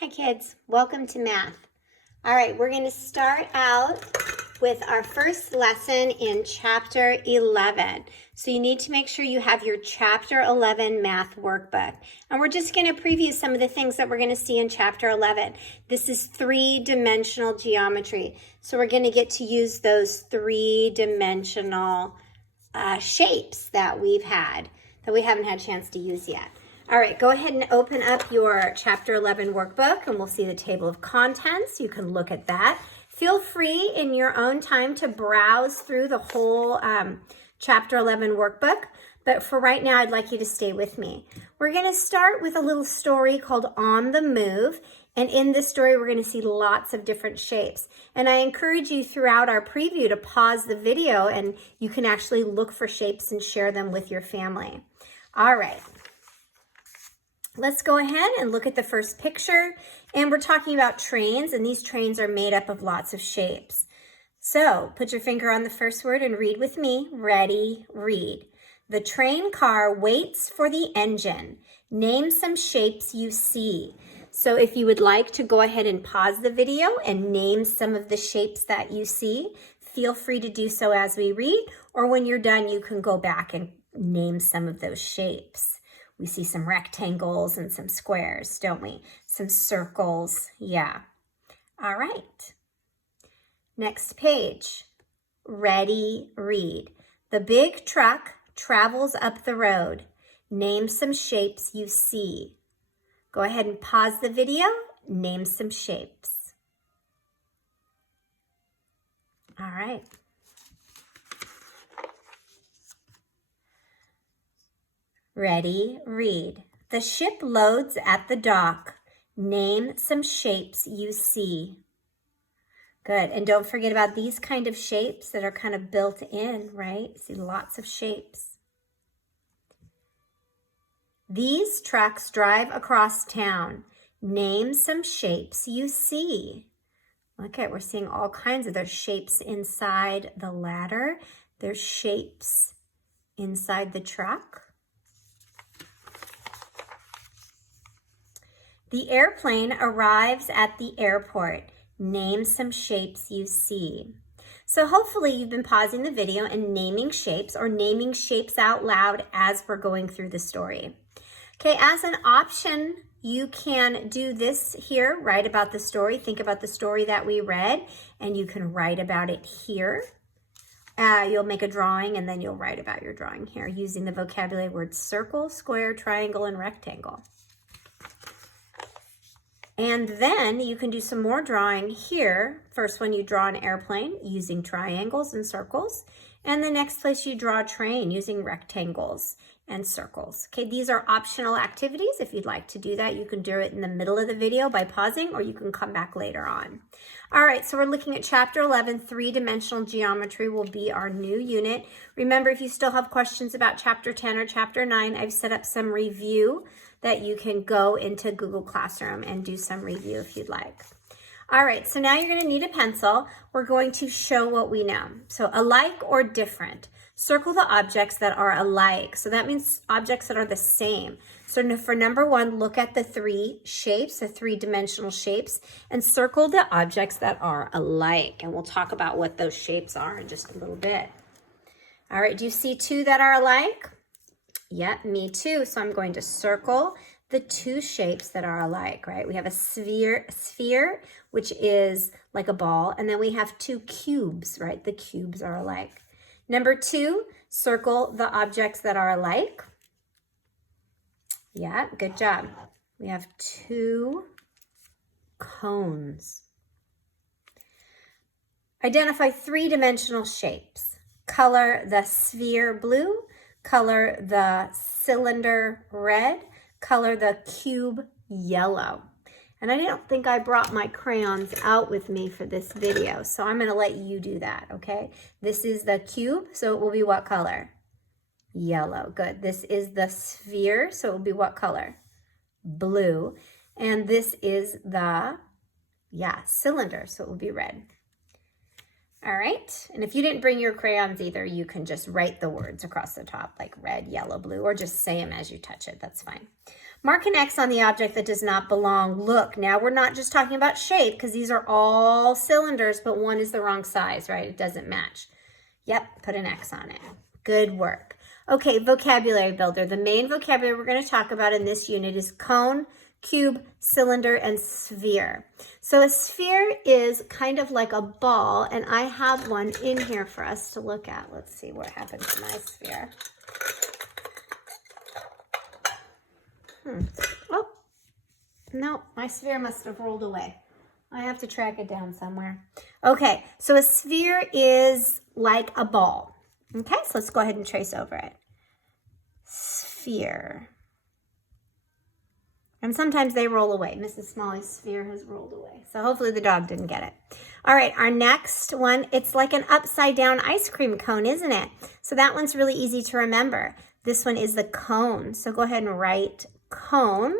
Hi kids, welcome to math. All right, we're going to start out with our first lesson in chapter 11. So you need to make sure you have your chapter 11 math workbook. And we're just going to preview some of the things that we're going to see in chapter 11. This is three-dimensional geometry. So we're going to get to use those three-dimensional shapes that we haven't had a chance to use yet. All right, go ahead and open up your chapter 11 workbook and we'll see the table of contents. You can look at that. Feel free in your own time to browse through the whole chapter 11 workbook. But for right now, I'd like you to stay with me. We're going to start with a little story called On the Move. And in this story, we're going to see lots of different shapes. And I encourage you throughout our preview to pause the video and you can actually look for shapes and share them with your family. All right. Let's go ahead and look at the first picture. And we're talking about trains, and these trains are made up of lots of shapes. So put your finger on the first word and read with me. Ready, read. The train car waits for the engine. Name some shapes you see. So if you would like to go ahead and pause the video and name some of the shapes that you see, feel free to do so as we read, or when you're done, you can go back and name some of those shapes. We see some rectangles and some squares, don't we? Some circles, yeah. All right. Next page. Ready, read. The big truck travels up the road. Name some shapes you see. Go ahead and pause the video. Name some shapes. All right. Ready, read. The ship loads at the dock. Name some shapes you see. Good, and don't forget about these kind of shapes that are kind of built in, right? See lots of shapes. These trucks drive across town. Name some shapes you see. Okay, we're seeing all kinds of those shapes inside the ladder. There's shapes inside the truck. The airplane arrives at the airport. Name some shapes you see. So hopefully you've been pausing the video and naming shapes or naming shapes out loud as we're going through the story. Okay, as an option, you can do this here, write about the story, think about the story that we read, and you can write about it here. You'll make a drawing and then you'll write about your drawing here using the vocabulary words circle, square, triangle, and rectangle. And then you can do some more drawing here. First one, you draw an airplane using triangles and circles. And the next place you draw a train using rectangles and circles. Okay, these are optional activities. If you'd like to do that, you can do it in the middle of the video by pausing, or you can come back later on. All right, so we're looking at chapter 11, three-dimensional geometry will be our new unit. Remember, if you still have questions about chapter 10 or chapter 9, I've set up some review that you can go into Google Classroom and do some review if you'd like. All right, so now you're going to need a pencil. We're going to show what we know. So alike or different. Circle the objects that are alike. So that means objects that are the same. So for number one, look at the three shapes, the three-dimensional shapes, and circle the objects that are alike. And we'll talk about what those shapes are in just a little bit. All right, do you see two that are alike? Yeah, me too. So I'm going to circle the two shapes that are alike, right? We have a sphere, which is like a ball, and then we have two cubes, right? The cubes are alike. Number two, circle the objects that are alike. Yeah, good job. We have two cones. Identify three-dimensional shapes. Color the sphere blue. Color the cylinder red, color the cube yellow. And I don't think I brought my crayons out with me for this video, so I'm going to let you do that, okay? This is the cube, so it will be what color? Yellow, good. This is the sphere, so it will be what color? Blue. And this is the, cylinder, so it will be red. All right, and if you didn't bring your crayons either, you can just write the words across the top like red, yellow, blue, or just say them as you touch it. That's fine. Mark an X on the object that does not belong. Look, now we're not just talking about shape because these are all cylinders, but one is the wrong size, right? It doesn't match. Yep, put an X on it. Good work. Okay, vocabulary builder. The main vocabulary we're going to talk about in this unit is cone, cube, cylinder, and sphere. So a sphere is kind of like a ball, and I have one in here for us to look at. Let's see what happened to my sphere. Oh, no, my sphere must have rolled away. I have to track it down somewhere. Okay, so a sphere is like a ball. Okay, so let's go ahead and trace over it. Sphere. And sometimes they roll away. Mrs. Smalley's sphere has rolled away. So hopefully the dog didn't get it. All right, our next one, it's like an upside down ice cream cone, isn't it? So that one's really easy to remember. This one is the cone. So go ahead and write cone.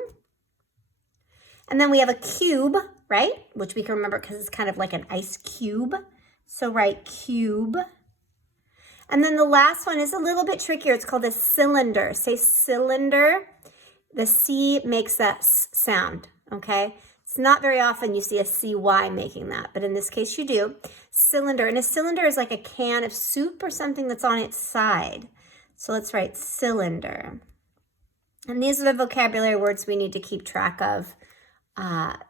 And then we have a cube, right? Which we can remember because it's kind of like an ice cube. So write cube. And then the last one is a little bit trickier. It's called a cylinder. Say cylinder. The C makes that S sound, okay? It's not very often you see a CY making that, but in this case you do. Cylinder, and a cylinder is like a can of soup or something that's on its side. So let's write cylinder. And these are the vocabulary words we need to keep track of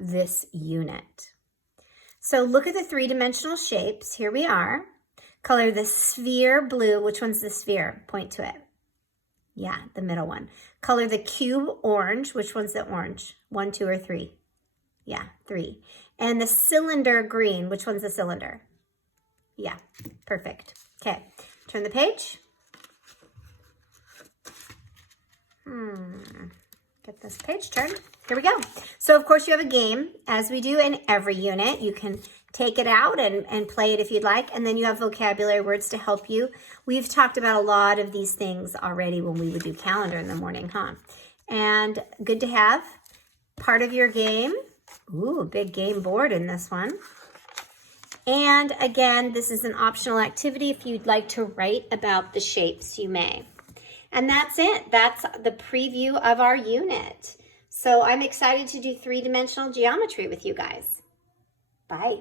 this unit. So look at the three-dimensional shapes. Here we are. Color the sphere blue. Which one's the sphere? Point to it. Yeah, the middle one. Color the cube orange. Which one's the orange? 1, 2, or 3? Yeah, 3. And the cylinder green. Which one's the cylinder? Yeah, perfect. Okay, turn the page. Get this page turned. Here we go. So, of course, you have a game. As we do in every unit, you can take it out and play it if you'd like. And then you have vocabulary words to help you. We've talked about a lot of these things already when we would do calendar in the morning, huh? And good to have. Part of your game. Ooh, big game board in this one. And again, this is an optional activity. If you'd like to write about the shapes, you may. And that's it. That's the preview of our unit. So I'm excited to do three-dimensional geometry with you guys. Bye.